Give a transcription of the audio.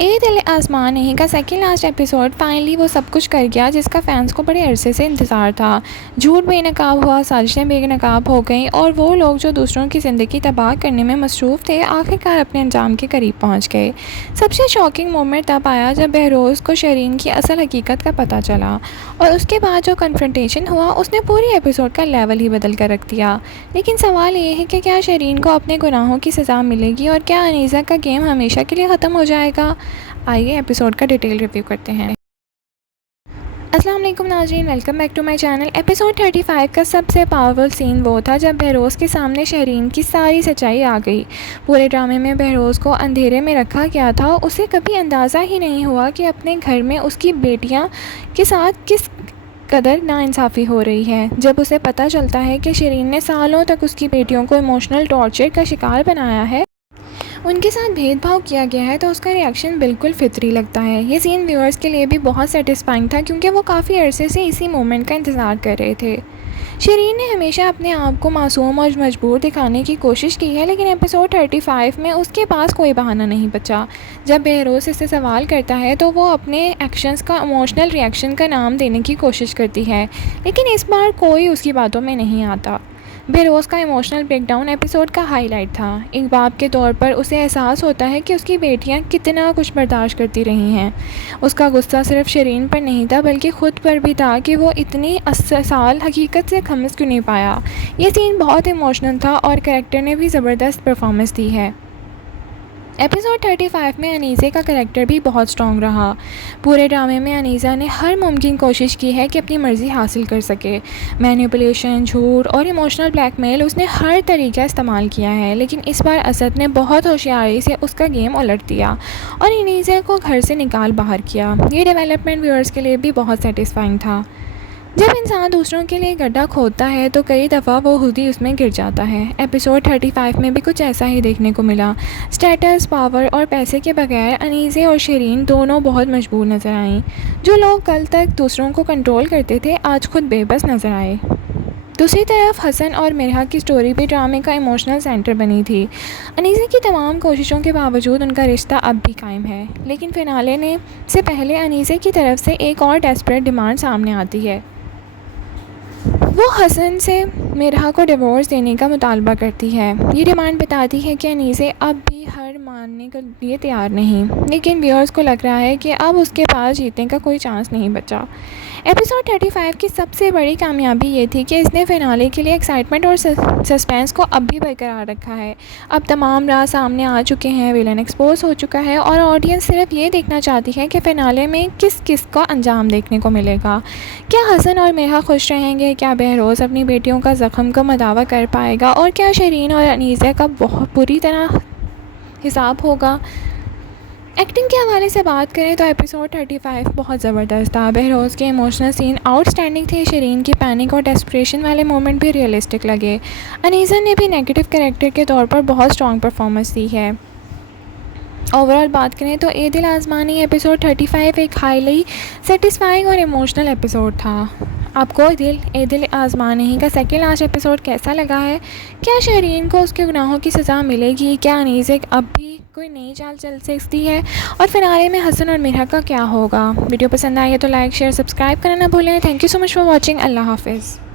ए दिल आसमान नहीं का सेकंड लास्ट एपिसोड फाइनली वो सब कुछ कर गया जिसका फैंस को बड़े अरसे से इंतज़ार था। झूठ बेनकाब हुआ, साजिशें बेनकाब हो गईं और वो लोग जो दूसरों की ज़िंदगी तबाह करने में मसरूफ़ थे आखिरकार अपने अंजाम के करीब पहुंच गए। सबसे शॉकिंग मोमेंट तब आया जब बहरोज़ को शरीन की असल हकीकत का पता चला और उसके बाद जो कन्फ्रंटेशन हुआ उसने पूरी एपिसोड का लेवल ही बदल कर रख दिया। लेकिन सवाल ये है कि क्या शरीन को अपने गुनाहों की सज़ा मिलेगी और क्या अनीसा का गेम हमेशा के लिए ख़त्म हो जाएगा। आइए एपिसोड का डिटेल रिव्यू करते हैं। अस्सलाम वालेकुम नाज़रीन, welcome back to my channel. Episode 35 का सबसे पावरफुल सीन वो था जब बहरोज़ के सामने शरीन की सारी सच्चाई आ गई। पूरे ड्रामे में बहरोज़ को अंधेरे में रखा गया था। उसे कभी अंदाज़ा ही नहीं हुआ कि अपने घर में उसकी बेटियां के साथ किस कदर नाइंसाफ़ी हो रही है। जब उसे पता चलता है कि शरीन ने सालों तक उसकी बेटियों को इमोशनल टॉर्चर का शिकार बनाया है, उनके साथ भेदभाव किया गया है, तो उसका रिएक्शन बिल्कुल फितरी लगता है। ये सीन व्यूअर्स के लिए भी बहुत सेटिस्फाइंग था क्योंकि वो काफ़ी अरसे से इसी मोमेंट का इंतज़ार कर रहे थे। शरीन ने हमेशा अपने आप को मासूम और मजबूर दिखाने की कोशिश की है, लेकिन एपिसोड 35 में उसके पास कोई बहाना नहीं बचा। जब बहरोज़ इससे सवाल करता है तो वो अपने एक्शंस का इमोशनल रिएक्शन का नाम देने की कोशिश करती है, लेकिन इस बार कोई उसकी बातों में नहीं आता। बहरोज़ का इमोशनल ब्रेकडाउन एपिसोड का हाईलाइट था। एक बाप के तौर पर उसे एहसास होता है कि उसकी बेटियां कितना कुछ बर्दाश्त करती रही हैं। उसका गुस्सा सिर्फ शरीन पर नहीं था बल्कि ख़ुद पर भी था कि वो इतनी 80 साल हकीकत से खमस क्यों नहीं पाया। ये सीन बहुत इमोशनल था और कैरेक्टर ने भी ज़बरदस्त परफॉर्मेंस दी है। एपिसोड 35 में अनीसा का करैक्टर भी बहुत स्ट्रॉन्ग रहा। पूरे ड्रामे में अनीसा ने हर मुमकिन कोशिश की है कि अपनी मर्ज़ी हासिल कर सके। मैनिपुलेशन, झूठ और इमोशनल ब्लैकमेल उसने हर तरीका इस्तेमाल किया है, लेकिन इस बार असद ने बहुत होशियारी से उसका गेम उलट दिया और अनीसा को घर से निकाल बाहर किया। ये डेवलपमेंट व्यूअर्स के लिए भी बहुत सेटिस्फाइंग था। जब इंसान दूसरों के लिए गड्ढा खोदता है तो कई दफ़ा वो खुद ही उसमें गिर जाता है। एपिसोड 35 में भी कुछ ऐसा ही देखने को मिला। स्टेटस, पावर और पैसे के बगैर अनीसा और शरीन दोनों बहुत मजबूर नज़र आईं। जो लोग कल तक दूसरों को कंट्रोल करते थे आज खुद बेबस नज़र आए। दूसरी तरफ हसन और मिरहा की स्टोरी भी ड्रामे का इमोशनल सेंटर बनी थी। अनीसा की तमाम कोशिशों के बावजूद उनका रिश्ता अब भी कायम है, लेकिन फिनाले ने से पहले अनीसा की तरफ से एक और डेस्परेट डिमांड सामने आती है। वो हसन से मिरहा को डिवोर्स देने का मुतालबा करती है। ये डिमांड बताती है कि अनीसा अब भी हार मानने के लिए तैयार नहीं, लेकिन व्यूअर्स को लग रहा है कि अब उसके पास जीतने का कोई चांस नहीं बचा। एपिसोड 35 की सबसे बड़ी कामयाबी ये थी कि इसने फिनाले के लिए एक्साइटमेंट और सस्पेंस को अब भी बरकरार रखा है। अब तमाम राज सामने आ चुके हैं, विलन एक्सपोज हो चुका है और ऑडियंस सिर्फ ये देखना चाहती है कि फिनाले में किस किस का अंजाम देखने को मिलेगा। क्या हसन और मिरहा खुश रहेंगे? क्या बहरोज़ अपनी बेटियों का ज़ख्म का मदावा कर पाएगा? और क्या शरीन और अनीसा का बहुत बुरी तरह हिसाब होगा? एक्टिंग के हवाले से बात करें तो एपिसोड 35 बहुत ज़बरदस्त था। बहरोज़ के इमोशनल सीन आउटस्टैंडिंग थे। शरीन की पैनिक और डेस्परेशन वाले मोमेंट भी रियलिस्टिक लगे। अनीसा ने भी नेगेटिव कैरेक्टर के तौर पर बहुत स्ट्रॉन्ग परफॉर्मेंस दी है। ओवरऑल बात करें तो ए दिल आज़मानी एपिसोड 35 एक हाईली सेटिस्फाइंग और इमोशनल एपिसोड था। आपको ए दिल आज़मानी का सेकंड लास्ट एपिसोड कैसा लगा है? क्या शरीन को उसके गुनाहों की सज़ा मिलेगी? क्या अनीसा अब भी कोई नई चाल चल सकती है? और फिनाले में हसन और मिरहा का क्या होगा? वीडियो पसंद आई है तो लाइक, शेयर, सब्सक्राइब करना ना भूलें। Thank you so much for watching. अल्लाह हाफिज़।